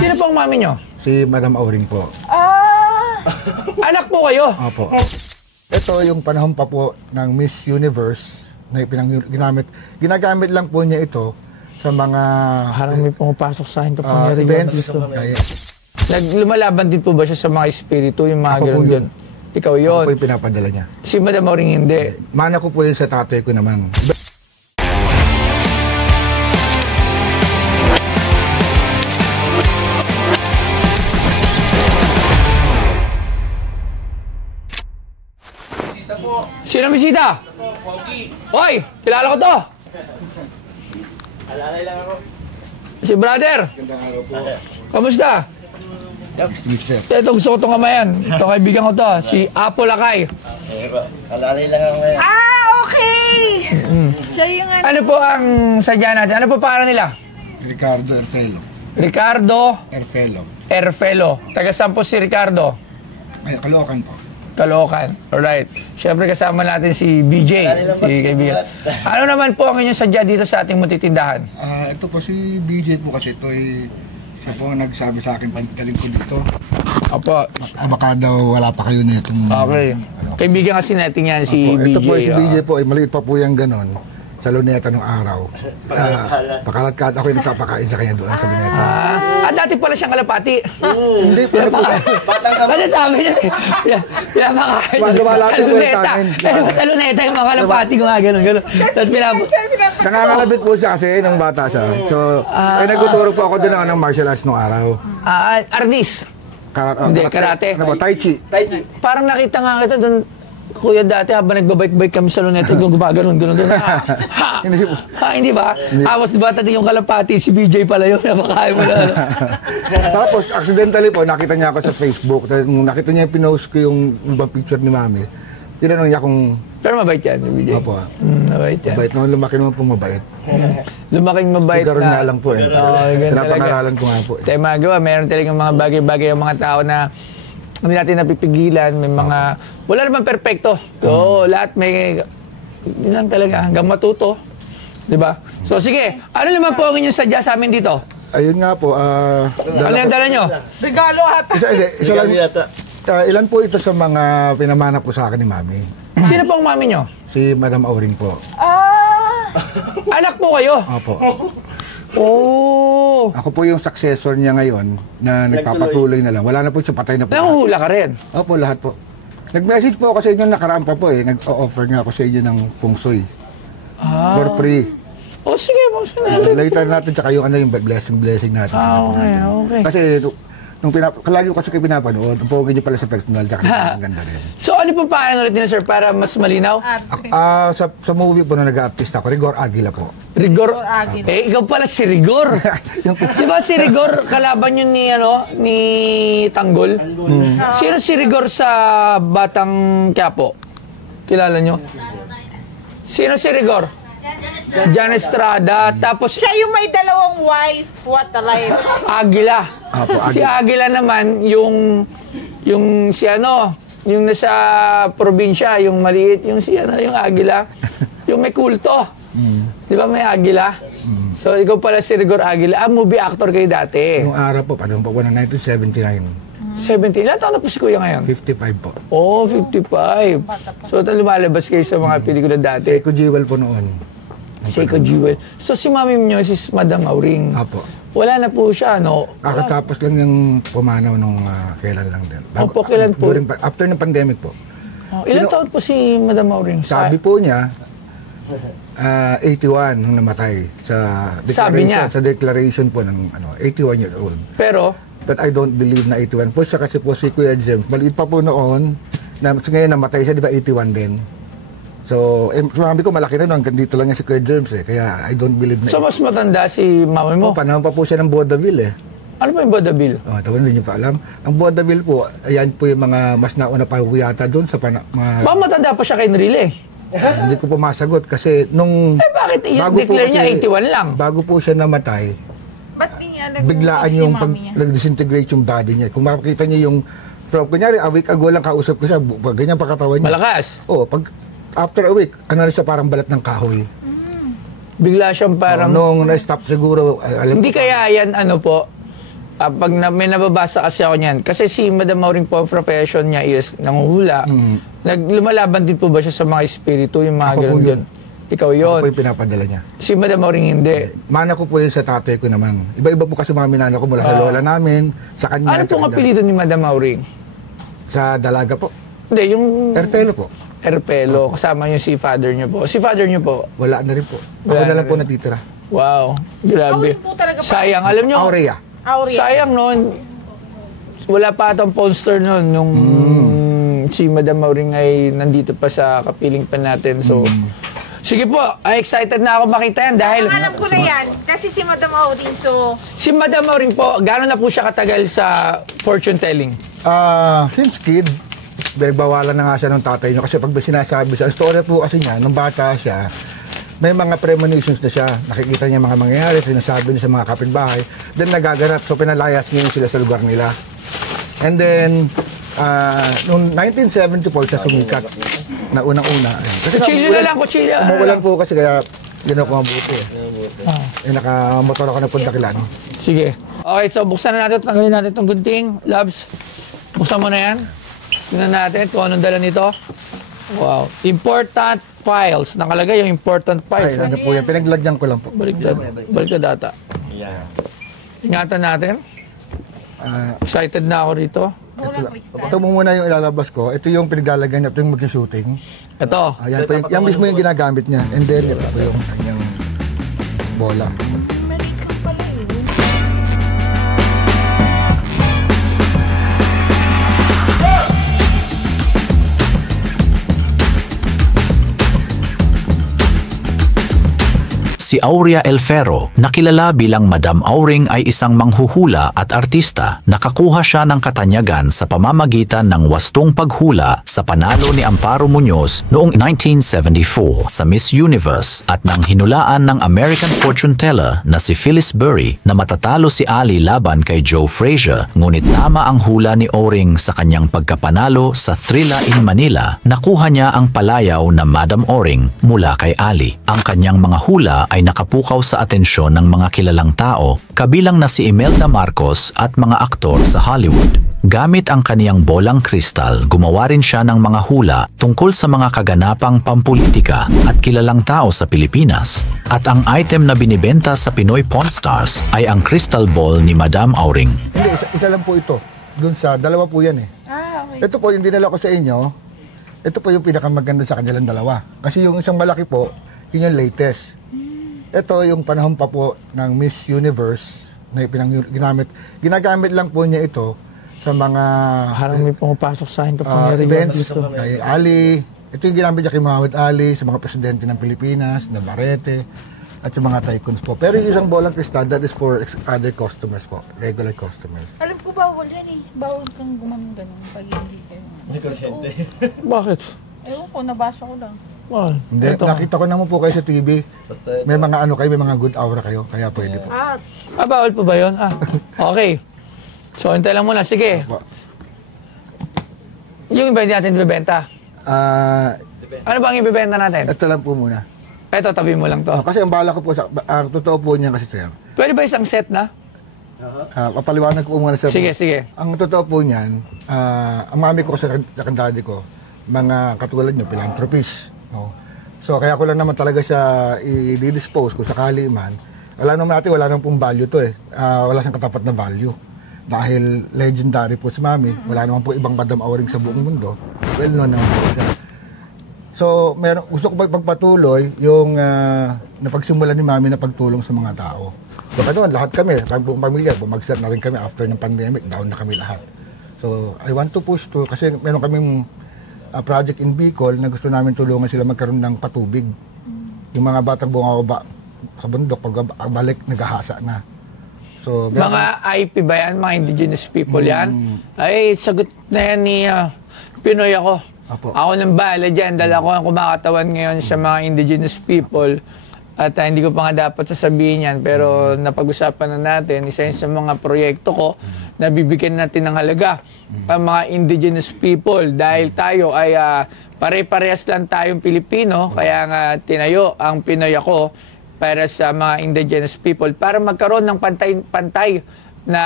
Sino po ang mami nyo? Si Madam Auring po. Anak po kayo? Opo. Ito yung panahon pa po ng Miss Universe na ginagamit lang po niya ito sa mga Parang may pumapasok sa akin kapag events. Lumalaban din po ba siya sa mga espiritu, yung mga gano'n yun? Ikaw yun? Ako po yung pinapadala niya. Si Madam Auring hindi? Mana ko po yun sa tatay ko naman. Sino bisita? Hoy! Kilala ko to! Alalay lang ako. Si brother! Kamusta? Mister. Ito gusto ko itong kamayan. Ito kaibigan ko to. Si Apo Lakay. Alalay lang ako ngayon. Okay! Siya yung Ano po ang sadya natin? Ano po pangalan nila? Ricardo Erfelo. Ricardo Erfelo. Erfelo. Taga saan po si Ricardo? Ay, Caloocan po. Caloocan. Alright. Siyempre kasama natin si BJ, si kaibigan. Ano naman po ang inyong sadya dito sa ating matitindahan? Ito po si BJ po kasi ito ay siya po ang nagsabi sa akin pantaling ko dito. Opo. Baka daw wala pa kayo nito. Okay. Kaibigan kasi natin yan si BJ. Ito po si BJ po, ay maliit pa po yung ganon sa luneta nung araw. Pakalat-kalat ako yung nagpapakain sa kanya doon sa luneta. Dati pala siyang kalapati. Hindi po. Ano sabi niya? Pinapakain. Wala Sa luneta. Sa luneta yung mga kalapati gumagano. Tapos Nangangalabit po siya kasi nung bata siya. So, ay nagtuturo po ako doon ng martial arts nung araw. Ardis. Hindi, karate. Ano ba? Tai Chi. Parang nakita nga kita doon, kuya, dati habang nagbabike-bike kami sa luneta, gumaganon. Hindi ba? Tapos diba tati yung kalapati, si BJ pala yun, napakain mo na. Tapos, accidentally po, nakita niya ako sa Facebook. Nung nakita niya yung pinost ko yung ibang picture ni Mami, tinanong niya kung... Pero mabait yan, BJ. Opo. Mabait yan. Mabait naman, lumaki naman po mabait. Lumaking mabait Sigaron nga lang po eh. Pinapangaralan ko nga po eh. Tayo magawa, meron talagang mga bagay-bagay ang mga tao na hindi natin napipigilan, may mga... Wala naman perpekto. So, lahat may... Hindi lang talaga, hanggang matuto. Diba? So, sige. Ano naman po ang inyong sadya sa amin dito? Ayun nga po. Ano yung dala nyo? regalo ata. Isa lang, ilan po ito sa mga pinamana po sa akin ni Mami? Sino po ang mami nyo? Si Madam Auring po. Anak po kayo? Opo. Oh! Ako po yung successor niya ngayon na nagpapatuloy na lang. Wala na po siya, patay na po. Nanguhula ka rin? Opo, lahat po. Nag-message po ako sa inyo, nakaraan pa po eh. Nag-offer nga ako sa inyo ng feng shui. For free. Oh, sige, buksan natin. Later natin, tsaka yung ano yung blessing natin. Okay. Kasi nung lagi ko kasi kayo pinapanood, ang pogi niyo pala sa personal, tsaka ang ganda rin. So, ano pong pangalan ulit nila, sir, para mas malinaw? Sa movie po na nag-artist ako, Rigor Aguila po. Rigor Aguila. Ikaw pala si Rigor. Di ba si Rigor, kalaban yun ni Tanggol? Sino si Rigor sa Batang Quiapo? Kilala nyo? Sino si Rigor? Jan Estrada. Tapos Siya yung may dalawang wife. What a life. Aguila. Apo, Si Aguila naman, yung nasa probinsya, yung maliit, yung Aguila, yung may kulto. Di ba may Aguila? So, ikaw pala si Rigor Aguila. Movie actor kayo dati. Nung araw po, panahon po, 1979. 17. Ilan taon na po si Kuya ngayon? 55 po. Oh, 55. So, lumalabas kayo sa mga pelikula dati. Seiko Jewel po noon. Seiko Jewel. So, si mami nyo, si Madam Auring. Apo. Wala na po siya, no? Kakatapos lang yung pumanaw nung kailan lang din. Opo, kailan po? After ng pandemic po. Ilan taon po si Madam Auring? Sabi po niya, 81 nung namatay sa Sabi niya? Sa declaration po ng 81 years old. Pero, But I don't believe na 81 po siya kasi po si Kuya James, maliit pa po noon, ngayon namatay siya, di ba 81 din? So, sabi ko malaki na noon, dito lang niya si Kuya James eh, kaya I don't believe na. so mas matanda si mami mo? Panahon pa po siya ng Vaudeville eh. Ano pa yung Vaudeville? Ito, hindi niyo pa alam. Ang Vaudeville po, ayan po yung mga mas nauna pa yata doon sa mga... Baka matanda pa siya kay Enrile? Hindi ko po masagot kasi nung... bakit i-declare niya 81 lang? Bago po siya namatay, Ba't niya biglaan yung nag-disintegrate yung body niya. Kung makikita niyo yung... kunyari, a week ago lang kausap ko siya, ganyan pa katawan niya. Malakas? Oo, after a week, ano siya parang balat ng kahoy. Bigla siyang parang... nung na-stop siguro, hindi kaya yan, may nababasa kasi ako niyan. Kasi si Madam Auring po, profession niya is nanguhula. Lumalaban din po ba siya sa mga espiritu, yung mga Ako po ganun yun. dyan? Ikaw yun. Ako po yung pinapadala niya. Si Madam Auring hindi. Mana ko po yun sa tatay ko naman. Iba-iba po kasi mga minana ko mula sa lola namin, sa kanya. Ano sa pong kanya. apelido ni Madam Auring? Sa dalaga po. Hindi, yung Erpelo po. Erpelo. Kasama niyo si father niyo po. Si father niyo po. Wala na rin po. Wala Ako na na lang po rin. natitira. Wow. Grabe. Auring po talaga pa. Sayang. Alam niyo, Aurea. Aurea. sayang noon. Wala pa atang poster noon nung si Madam Auring ay nandito pa sa kapiling pa natin. So, sige po. Excited na ako makita yan dahil Alam ko na yan. Kasi si Madam Auring, so... si Madam Auring po, gano'n na po siya katagal sa fortune telling? Since kid, bawalan na nga siya ng tatay niya kasi pag may sinasabi sa story po kasi niya, nung bata siya, may mga premonitions na siya. Nakikita niya mga mangyayari, sinasabi niya sa mga kapitbahay. Then nagaganap, so pinalayas niya sila sa lugar nila. And then, noong 1974 siya sumikat na unang-una. Kasi Kutsilyo na lang, kutsilyo. Umuulan po kasi kaya ginawa ko mabuti. Nakamotor ako na punta kilan. Sige. Okay, so buksan na natin, tanggalin natin itong gunting. Labs, buksan mo na yan. Tingnan natin kung anong dala nito. Wow. Important files. Nakalagay yung important files. Ay, ano po yan? Pinaglagyan ko lang po. Baliktad data. Yeah. Ingatan natin. Excited na ako rito. Ito mo muna yung ilalabas ko. Ito yung pinaglalagyan niya. Ito yung mag-shooting. Ito. Ayan po, yan mismo yung ginagamit niya. And then, ito po yung kanyang bola. Maliit lang pala eh. Si Aurea Elfero, nakilala bilang Madam Auring, ay isang manghuhula at artista. Nakakuha siya ng katanyagan sa pamamagitan ng wastong paghula sa panalo ni Amparo Muñoz noong 1974 sa Miss Universe at nang hinulaan ng American fortune teller na si Phyllis Burry na matatalo si Ali laban kay Joe Frazier. Ngunit tama ang hula ni Auring sa kanyang pagkapanalo sa Thrilla in Manila. Nakuha niya ang palayaw na Madam Auring mula kay Ali. Ang kanyang mga hula ay nakapukaw sa atensyon ng mga kilalang tao, kabilang na si Imelda Marcos at mga aktor sa Hollywood. Gamit ang kaniyang bolang kristal, gumawa rin siya ng mga hula tungkol sa mga kaganapang pampulitika at kilalang tao sa Pilipinas. At ang item na binibenta sa Pinoy Pawn Stars ay ang crystal ball ni Madam Auring. Hindi, isa lang po ito. Doon sa, dalawa po yan eh. Okay. Ito po yung dinala ko sa inyo. Ito po yung pinakamaganda sa kanilang dalawa. Kasi yung isang malaki po, yun yung latest. Ito yung panahon pa po ng Miss Universe na ginamit. Ginagamit lang po niya ito sa mga Parang may pumapasok sa akin events. Kay Ali. Ito yung ginamit niya kay Muhammad Ali, sa mga presidente ng Pilipinas, Navarrete, at sa mga tycoons po. Pero yung isang bolang kristal, that is for other customers po, regular customers. Alam ko bawal yan eh. Bawal kang gumamang ganun pag hindi kayo. Hindi ko siyente. Bakit? Ewan ko, nabasa ko lang. Well, Hindi, ito. nakita ko naman po kayo sa TV. Basta May mga ano kayo, may mga good aura kayo, kaya pwede po. Bawal po ba yun? Okay. So, hintay lang muna. Sige. Po. Yung iba hindi natin ibibenta. Ano ba ang ibibenta natin? Ito lang po muna. Ito, tabi mo lang to. Kasi ang bala ko po, ang totoo po niya kasi sir. Pwede ba isang set na? Papaliwanag ko po muna sir. Sige, sige. Ang totoo po niyan, ang mami ko sa daddy ko, mga katulad niyo, philanthropist. No? So kaya ko lang naman talaga siya i-dispose kung sakali man. Wala naman natin, wala naman pong value to eh. Wala siyang katapat na value. Dahil legendary po si mami, wala naman po ibang Madam Auring sa buong mundo. Well known naman po siya. So gusto ko pagpatuloy yung napagsimula ni mami na pagtulong sa mga tao. So doon, lahat kami, buong pamilya, bumagsak na rin kami after ng pandemic, down na kami lahat. So I want to push to, kasi meron kaming project in Bicol na gusto namin tulungan sila magkaroon ng patubig. Yung mga batang bumababa sa bundok, pagbalik, naghahasa na. So, Mga IP ba yan? Mga indigenous people yan? Ay, sagot na yan ni Pinoy ako. Apo. Ako nang bahala dyan. Dala ko ang kumakatawan ngayon sa mga indigenous people. At hindi ko pa nga dapat sasabihin yan. Pero napag-usapan na natin, isa yun sa mga proyekto ko na bibigyan natin ng halaga ang mga indigenous people. Dahil tayo ay pare-parehas lang tayong Pilipino. Kaya nga tinayo ang Pinoy ako para sa mga indigenous people para magkaroon ng pantay na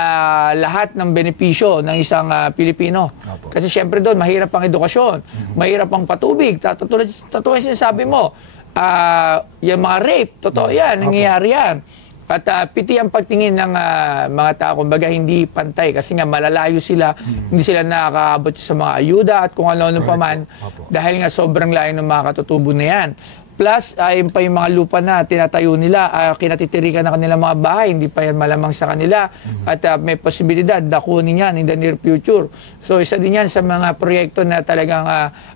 lahat ng benepisyo ng isang Pilipino. Opo. Kasi syempre doon, mahirap ang edukasyon, mahirap ang patubig. Totoo yung sinasabi mo, yung mga rape, totoo yan, nangyayari yan. At piti ang pagtingin ng mga tao, kumbaga hindi pantay kasi nga malalayo sila, hindi sila nakakaabot sa mga ayuda at kung ano-ano pa man dahil nga sobrang layo ng mga katutubo na yan. Plus, yun pa yung mga lupa na tinatayo nila, kinatitirikan ng kanilang mga bahay, hindi pa yan malamang sa kanila. At may posibilidad na kunin yan in the near future. So, isa din yan sa mga proyekto na talagang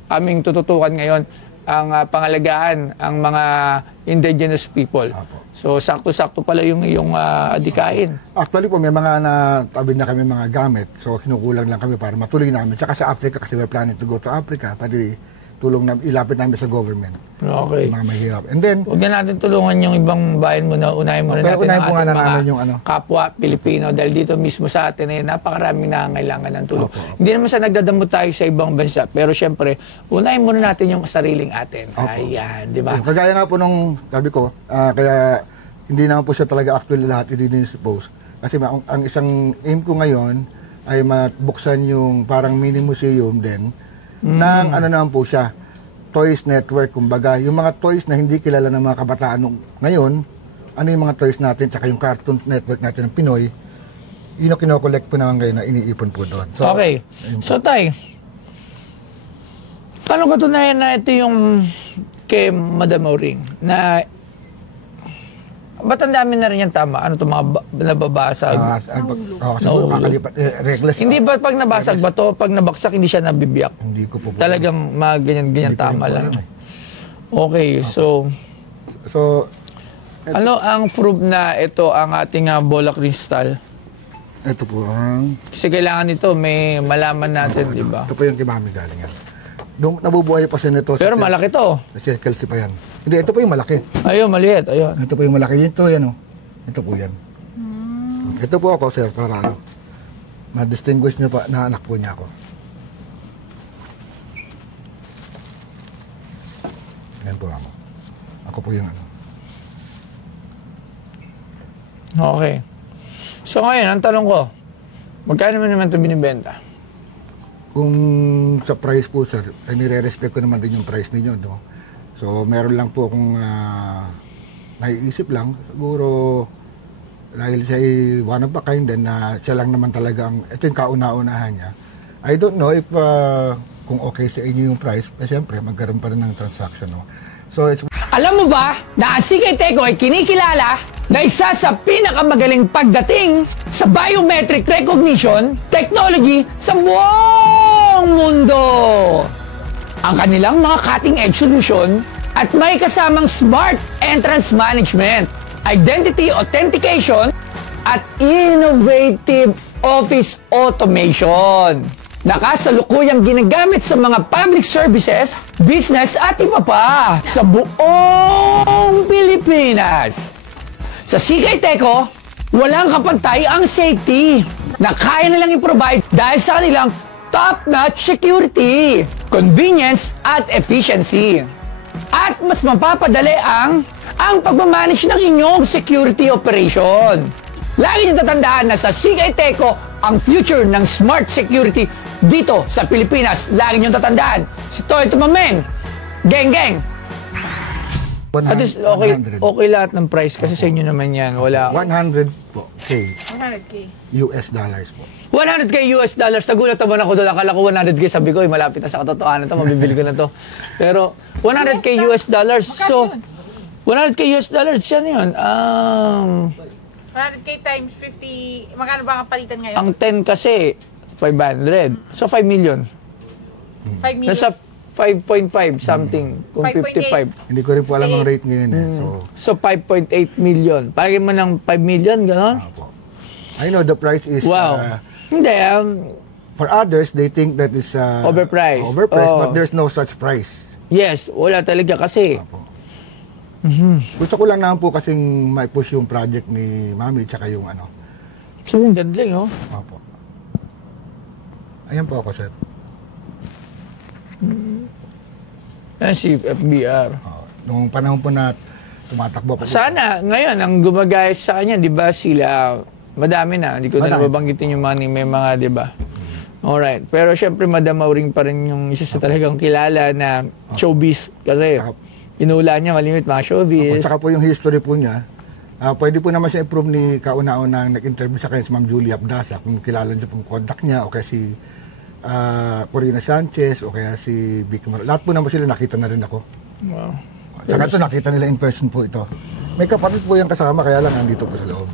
aming tututukan ngayon, ang pangalagaan ang mga indigenous people. So, sakto-sakto pala yung adikain. Actually po, may mga natabi na kami mga gamit. So, kinukulang lang kami para matuloy namin. Tsaka sa Africa, kasi we're planning to go to Africa. Pati tulong na ilapit namin sa government. Okay. Mga mahirap. And then, huwag na natin tulungan yung ibang bayan muna. Unahin muna natin unahin po ang nga ating namin mga yung kapwa Pilipino. Dahil dito mismo sa atin, napakaraming nangangailangan ng tulong. Hindi naman sa nagdadamot tayo sa ibang bansa. Pero syempre, unahin muna natin yung sariling atin. Ayan, di ba? kagaya nga po nung, sabi ko, kaya hindi naman po siya talaga actually lahat i-dispose. Kasi ang isang aim ko ngayon ay mabuksan yung parang mini museum din ng ano naman po siya, toys network, kumbaga. Yung mga toys na hindi kilala ng mga kabataan ngayon, ano yung mga toys natin, tsaka yung cartoon network natin ng Pinoy, yun ang kinokollect po naman ngayon na iniipon po doon. So, okay. So, Tay, paano katunayan na ito yung kay Madam Auring na ba't ang dami na rin yung tama? Ano ito mga nababasag? siguro kakalipat, reckless. Hindi ba pag nabasag ba to, pag nabaksak, hindi siya nabibiyak? Hindi ko po. Talagang mga ganyan tama lang. Okay, so ano ang proof na ito ang ating bola crystal? Ito po ang... Kasi kailangan ito, may malaman natin, di ba? Ito po yung kay Mami galing yan. Nabubuhay pa siya nito. Pero malaki to. Sa Circle C pa yan. Hindi, ito po yung malaki. Ayun, maliit. Ayun. Ito po yung malaki. Ito yan, oh. Ito po yan. Ito po ako, sir, para ano, ma-distinguish niyo pa na anak po niya ako. Yan po ako. Ako po yung ano. Okay. So ngayon, ang tanong ko, magkano naman ito binibenta? Kung sa price po, sir, ay nire-respect ko naman din yung price ninyo, no? So, meron lang po akong naiisip lang, siguro, dahil siya ay one of a kind din, na siya lang naman talagang, ito yung kauna-unahan niya. I don't know if, kung okay sa inyo yung price, siyempre, magkaroon pa rin ng transaction, no? So, it's... Alam mo ba na ang CK Teco ay kinikilala na isa sa pinakamagaling pagdating sa biometric recognition technology sa buong mundo. Ang kanilang mga cutting-edge solution at may kasamang smart entrance management, identity authentication, at innovative office automation. Nakasalukuyang ginagamit sa mga public services, business at iba pa sa buong Pilipinas. Sa CK Teco, walang kapantay ang safety na kaya nilang i-provide dahil sa kanilang top-notch security, convenience at efficiency. At mas mapapadali ang pagmamanage ng inyong security operation. Lagi niyong tatandaan na sa CK Teco ang future ng smart security dito sa Pilipinas. Lagi niyong tatandaan. Si Toy Tumamen, geng. 100, At least okay lahat ng price kasi sa inyo naman yan. Wala. 100 po, K. 100K. US dollars po. 100k US dollars. Nagulat naman ako doon. Akala ko 100k. Sabi ko, malapit na sa katotohanan to. Mabibili ko na to. Pero 100k US dollars. So, 100k US dollars. Yan yun. 100K times 50, magkano ba ang palitan ngayon? Ang 10 kasi, 500. So, 5 million. 5 million. Nasa 5.5 something. Kung 55. Hindi ko rin po alam ang rate ngayon. So, 5.8 million. Pagin mo ng 5 million, gano'n? I know the price is... Wow. Hindi, for others, they think that is... overpriced. Overpriced, but there's no such price. Yes, wala talaga kasi. Gusto ko lang naman po kasing mai-push yung project ni Mami tsaka yung ano. So, yung gandling, oh. Opo. Ayan po ako, sir. Yan si FBR. Nung panahon po na tumatakbo po. Sana, ngayon, ang gumagayos sa kanya, di ba sila Madami na. Hindi ko na Madami. nababanggitin yung may mga, di ba? Alright. Pero syempre, Madam Auring pa rin yung isa sa talagang kilala na showbiz. Kasi inula niya malimit mga showbiz. At saka po yung history po niya, pwede po naman siya i-prove ni kauna-unang nag-interview sa kanya si Ma'am Julie Abdasa kung kilala niya pong contact niya o kaya si Corina Sanchez o kaya si Vicky Mar. Lahat po naman sila nakita na rin ako. Wow. Saka ito nakita nila in person po ito. May kapatid po yung kasama kaya lang nandito po sa loob.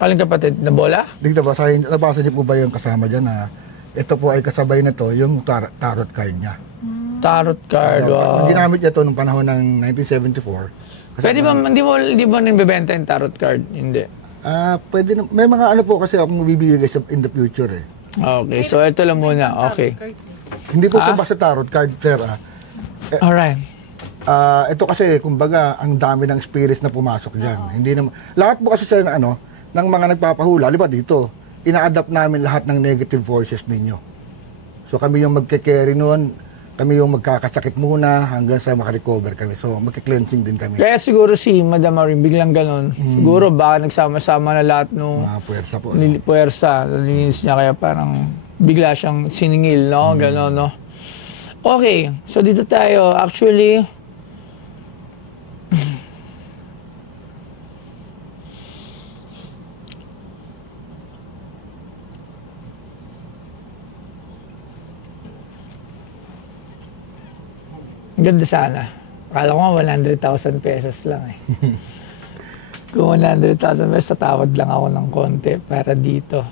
Aling kapatid, na bola? Dito ba, nabasa niyo po ba yung kasama dyan na ito po ay kasabay na to yung tarot card niya. Tarot card, wow. Ginamit niya to nung panahon ng 1974. Pwede ba, hindi mo nibibenta yung tarot card? Hindi. Pwede, may mga ano po kasi akong bibigay in the future eh. Okay, so ito lang muna. Okay. Hindi po siya basta tarot card, sir. Alright. Ito kasi, kumbaga, ang dami ng spirits na pumasok dyan. Hindi naman, lahat po kasi sir na ng mga nagpapahula, di ba dito, ina-adapt namin lahat ng negative forces ninyo. So kami yung magke-carry nun, kami yung magkakasakit muna hanggang sa makarecover kami. So magki-cleansing din kami. Kaya siguro si Madam Auring biglang ganon. Siguro baka nagsama-sama na lahat nung Mga puwersa po. puwersa. Nalinis niya kaya parang bigla siyang siningil, no? Ganon, no? Okay, so dito tayo. Actually, ganda sana. Akala ko nga 100,000 pesos lang eh. Kung 100,000 pesos, tatawad lang ako ng konti para dito.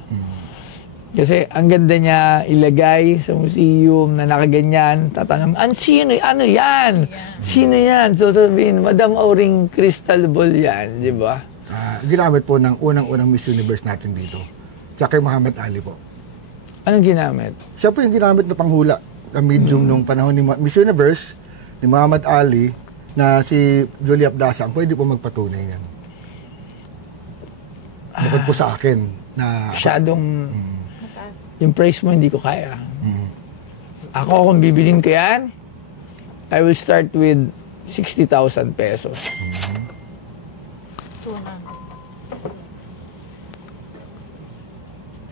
Kasi ang ganda niya ilagay sa museum na nakaganyan. Tatanong, sino? Ano yan? Sino yan? So sabihin, Madam Auring Crystal Ball yan, di ba? Ginamit po ng unang-unang Miss Universe natin dito. Tsaka kay Muhammad Ali po. Anong ginamit? Siya po yung ginamit na panghula. Ang medium nung panahon ni Miss Universe, ni Muhammad Ali, na si Julie Abdasa, ang pwede po magpatunay yan. Bukod po sa akin, na... Masyadong... Yung price mo, hindi ko kaya. Ako, kung bibilin ko yan, I will start with 60,000 pesos.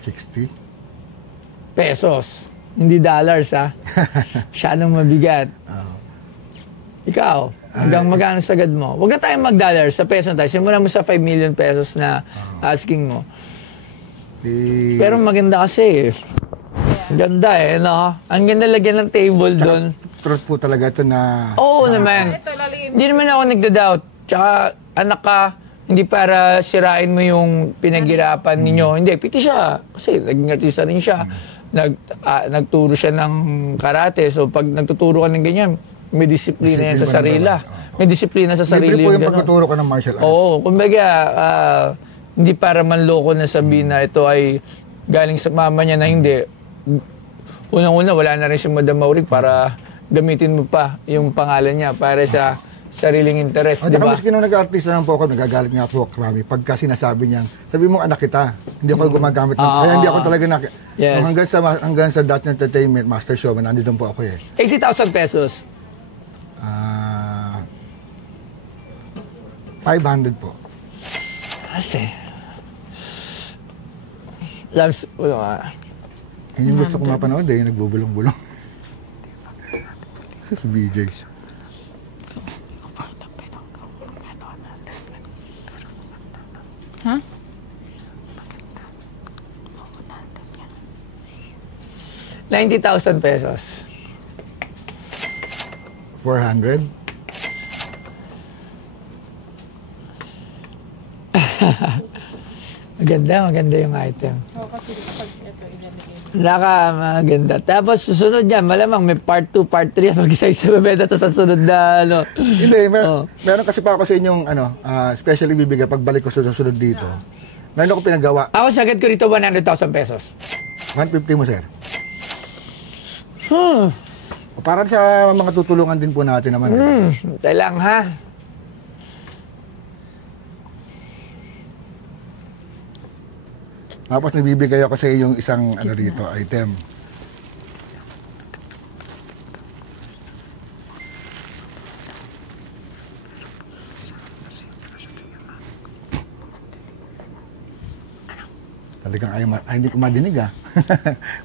60? Pesos. Hindi dollars, ha? Masyadong mabigat. Ikaw, hanggang magkano sagad mo? Huwag na tayong mag-dollars, sa peso na tayo. Simulan mo sa 5 million pesos na asking mo. Pero maganda kasi eh. Ganda eh, no? Ang ganda lagyan ng table doon. Truth po talaga ito na... Oo naman. Hindi naman ako nagda-doubt. Tsaka, anak ka, hindi para sirain mo yung pinaghirapan ninyo. Hindi, piti siya. Kasi naging artista rin siya. Nagturo siya ng karate. So, pag nagtuturo ka ng ganyan, may disiplina yan sa sarili. May disiplina sa sarili. Libre po yung pagtuturo ka ng martial arts. Oo, kumbaga, hindi para manloko na sabihin na ito ay galing sa mama niya na hindi. Unang-una, wala na rin si Madam Auring para gamitin mo pa yung pangalan niya para sa sariling interest, di ba? Maski nung nag-artista lang po ako, nagagalit nga po ako, Mami, pagka sinasabi niyang, sabi mo anak kita, hindi ako gumagamit. Kaya hindi ako talaga Yes. Hanggang sa Dutch Entertainment, Master Showman, nandito po ako eh. 80,000 pesos. 500 po. Kasi, loves, Yun yung gusto ko mapanood eh, yung nagbubulong-bulong. Si BJ. Huh? $90,000 pesos. 400? Maganda yung item. Oo, kasi pag ito ilalagay. Maganda. Tapos susunod niyan, malamang may part 2, part 3 mag-isa-isa bebenta tapos ang sunod na Hindi, meron kasi pa ako sa inyong especially bibigay pagbalik ko sa susunod dito. Meron ako pinagawa. Ako sagad ko rito 100,000 pesos. 150 mo, sir. O, para sa mga tutulungan din po natin naman. Hintay lang ha. Tapos nabibigay ako sa iyong isang rito, item. Talagang hindi ko madinig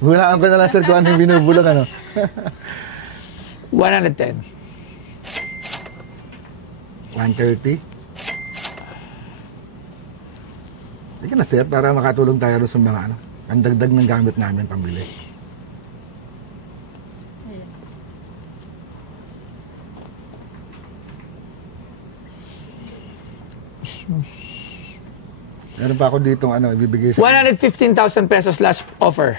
Hulaan ko na lang sir kung ano yung binubulong 110. 130. Sige na sir, para makatulong tayo sa mga ang dagdag ng gamit namin pambili. Meron pa ako dito ibibigay sa 115,000 pesos last offer.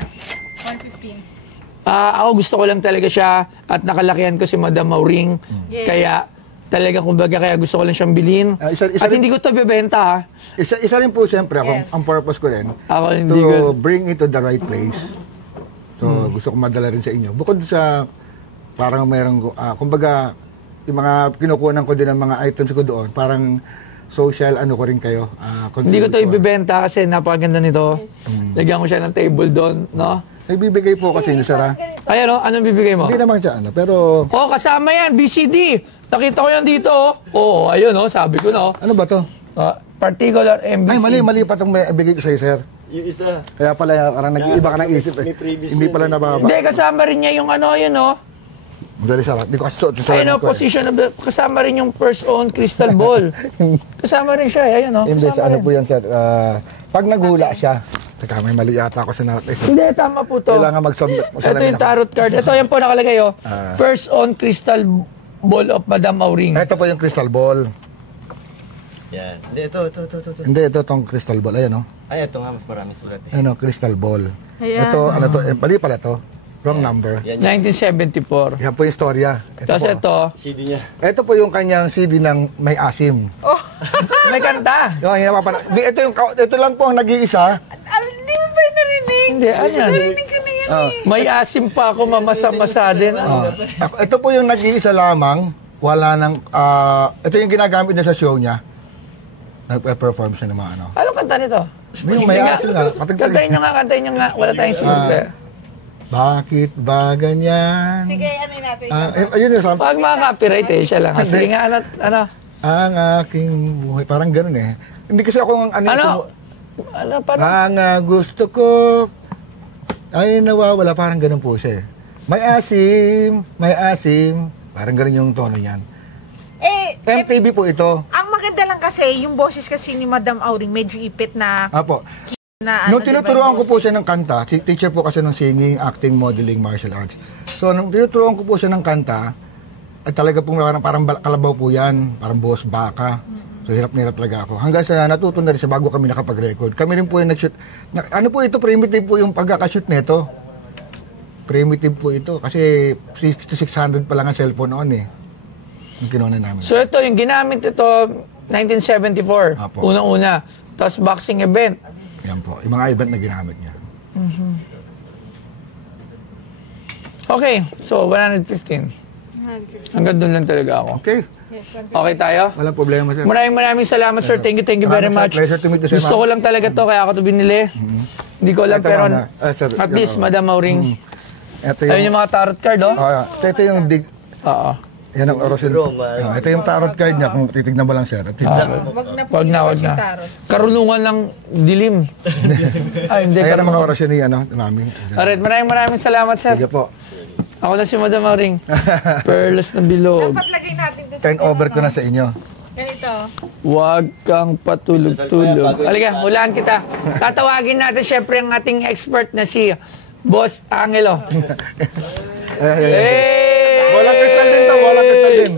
115. Ako gusto ko lang talaga siya at nakalakihan ko si Madam Mauring. Yes. Kaya talaga kumbaga kaya gusto ko lang siyang bilhin. Isa at hindi ko 'to bebenta Isa rin po siyempre Yes. ang purpose ko rin. Ako hindi to ko. bring it to the right place. So gusto ko madala rin sa inyo. Bukod sa parang mayroong kumbaga yung mga kinukunan ko din ng mga items ko doon, parang social ko rin kayo. Hindi ko 'to ibebenta kasi napakaganda nito. Lagyan ko siya ng table doon, no? Ay bibigay po kasi ni Sara. Ayan, anong bibigay mo? Hindi naman siya pero Kasama yan, BCD. Nakita ko yan dito. Ayun, sabi ko na. ano ba to? Particular MBC. Ay mali pa itong bigay ko sa'yo, sir. Yung isa. Kaya pala parang nag-iiba ka ng isip May previous Hindi pala nababa. Hindi, kasama rin niya yung yun, Dali Sara, hindi ko kasi suot sa Ayun, position of the, kasama rin yung first own crystal ball. Kasama rin siya, ayun, Hindi, kasama ano rin. po yan, sir. Pag naghula siya, teka, may mali yata ako sa natin. Hindi, tama po to. Kailangan mag-submit. Ito yung tarot card. Ito, yan po nakalagay, First own crystal ball of Madam Mauring. Ito po yung crystal ball. Yan. Hindi, ito. Hindi, ito itong crystal ball. Ayan, Ay, ito nga, mas maraming sulat Ano, crystal ball. Ayan. Ito, mali pala to. Wrong number. Yan, 1974. Yan po yung storya. Tapos po. ito, CD niya. Ito po yung kanyang CD ng May Asim. may kanta. Ito lang po ang nag-iisa. Hindi mo ba yung narinig? Hindi, ano yan? Narinig ka na yan May asim pa ako, mamasa-masa din. Ito po yung nag-iisa lamang. Wala nang, ito yung ginagamit niya sa show niya. Nag-perform siya ng mga Anong kanta nito? Yung May Asim nga. Kantayin nyo nga. Wala tayong silver. Bakit ba ganyan? Sige, ano natin? Ayun yung sample. Pag mga copyright Siya lang. Sige nga, ano? Ang aking buhay. Parang ganun Hindi kasi ako Ano, paano? Ang gusto ko ay nawawala. Parang ganun po siya May asim. Parang ganun yung tono niyan. MTV po ito. Ang maganda lang kasi, yung boses kasi ni Madam Auring, medyo ipit na Apo. Nung tinuturuan ko po siya ng kanta, teacher po kasi ng singing, acting, modeling, martial arts. So, nung tinuturuan ko po siya ng kanta, at talaga pong parang kalabaw po yan, parang boss baka. So, hirap na hirap talaga ako. Hanggang sa natuto na rin siya bago kami nakapag-record. Kami rin po yung nag-shoot. Ano po ito, primitive po yung pagkakashoot nito. Primitive po ito. Kasi 600 pa lang ang cellphone noon Yung kinuha namin. So ito, yung ginamit ito, 1974. Apo. Unang-una. Tapos boxing event. Yan po. Yung mga event na ginamit niya. Okay, so 115. Hanggang doon lang talaga ako. Okay. Okay tayo? Walang problema, sir. Maraming salamat, sir. Thank you very Maraming much. pleasure to meet you, sir, Gusto ko lang talaga to, kaya ako to binili. Hindi ko alam, Ito, pero ma'am. Sir, at least, Madam Mauring. Ito Ayun yung mga tarot card, ito yung dig. Oo. Yan ang Orosin. Ito yung tarot card niya kung titignan mo lang, sir. Wag na po Wag na. yung tarot. Karunungan ng dilim. Ay, hindi. Ayan ang mga Karunungan. orasyon ni mami. Alright, maraming salamat, sir. Sige po. Ako na si Madam Mauring. Perlas na bilog. Dapat lagay natin doon Turn over ko na sa inyo. Ganito. Huwag kang patulog-tulog. Halika, hulaan kita. Tatawagin natin syempre ang ating expert na si Boss Angelo. Hey! Bolang kristal din to, bolang kristal din.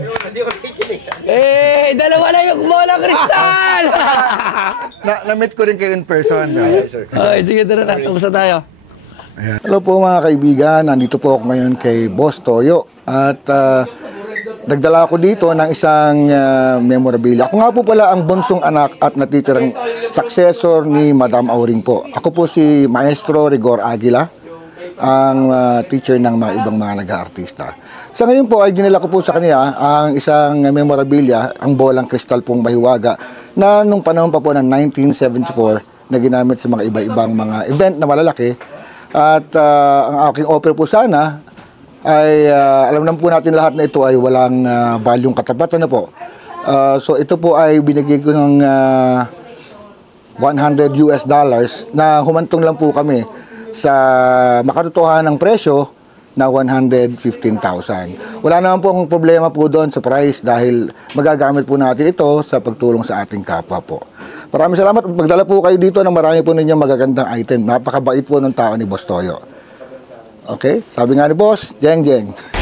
Eh, dalawa na yung bolang kristal! Na-meet ko rin kayo in person. Okay, sige, tara na. Tapos na tayo. Ayan. Hello po mga kaibigan, nandito po ako ngayon kay Boss Toyo at nagdala ako dito ng isang memorabilia. Ako nga po pala ang bunsong anak at natitirang successor ni Madam Auring po. Ako po si Maestro Rigor Aguila, ang teacher ng mga ibang mga nag-aartista. Sa ngayon po ay dinala ko po sa kanya ang isang memorabilia, ang bolang kristal pong mahiwaga na nung panahon pa po ng 1974 na ginamit sa mga iba-ibang mga event na malalaki. At ang aking offer po sana ay alam naman po natin lahat na ito ay walang valueng katapat. Ano po? So ito po ay binigay ko ng $100 na humantong lang po kami sa makatotohanan ng presyo na 115,000. Wala naman po ang problema po doon sa price dahil magagamit po natin ito sa pagtulong sa ating kapwa po. Maraming salamat. Magdala po kayo dito ng marami po ninyong magagandang item. Napakabait po ng tao ni Boss Toyo. Okay? Sabi nga ni Boss, jeng jeng.